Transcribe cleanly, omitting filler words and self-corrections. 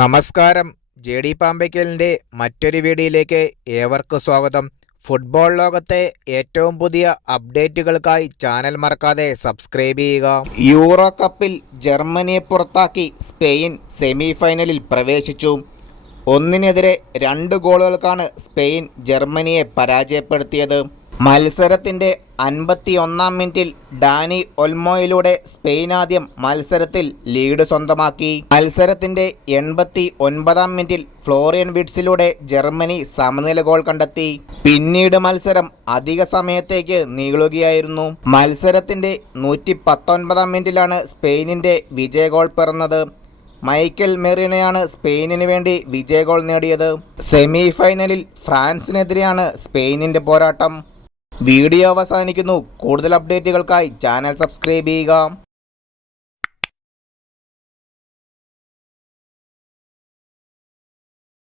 നമസ്കാരം. J D പാമ്പയ്ക്കലിൻ്റെ മറ്റൊരു വീഡിയോയിലേക്ക് ഏവർക്കും സ്വാഗതം. ഫുട്ബോൾ ലോകത്തെ ഏറ്റവും പുതിയ അപ്ഡേറ്റുകൾക്കായി ചാനൽ മറക്കാതെ സബ്സ്ക്രൈബ് ചെയ്യുക. യൂറോ കപ്പിൽ ജർമ്മനിയെ പുറത്താക്കി സ്പെയിൻ സെമി ഫൈനലിൽ പ്രവേശിച്ചു. 1-2 ഗോളുകൾക്കാണ് സ്പെയിൻ ജർമ്മനിയെ പരാജയപ്പെടുത്തിയത്. മത്സരത്തിൻ്റെ 51-ാം മിനിറ്റിൽ ഡാനി ഒൽമോയിലൂടെ സ്പെയിൻ ആദ്യം മത്സരത്തിൽ ലീഡ് സ്വന്തമാക്കി. മത്സരത്തിൻ്റെ 89-ാം മിനിറ്റിൽ ഫ്ലോറിയൻ വിറ്റ്സിലൂടെ ജർമ്മനി സമനില ഗോൾ കണ്ടെത്തി. പിന്നീട് മത്സരം അധിക സമയത്തേക്ക് നീളുകയായിരുന്നു. മത്സരത്തിൻ്റെ 119-ാം മിനിറ്റിലാണ് സ്പെയിനിൻ്റെ വിജയ ഗോൾ പിറന്നത്. മൈക്കൽ മെറീനോയാണ് സ്പെയിനിന് വേണ്ടി വിജയ ഗോൾ നേടിയത്. സെമി ഫൈനലിൽ ഫ്രാൻസിനെതിരെയാണ് സ്പെയിനിൻ്റെ പോരാട്ടം. വീഡിയോ അവസാനിക്കുന്നു. കൂടുതൽ അപ്ഡേറ്റുകൾക്കായി ചാനൽ സബ്സ്ക്രൈബ് ചെയ്യുക.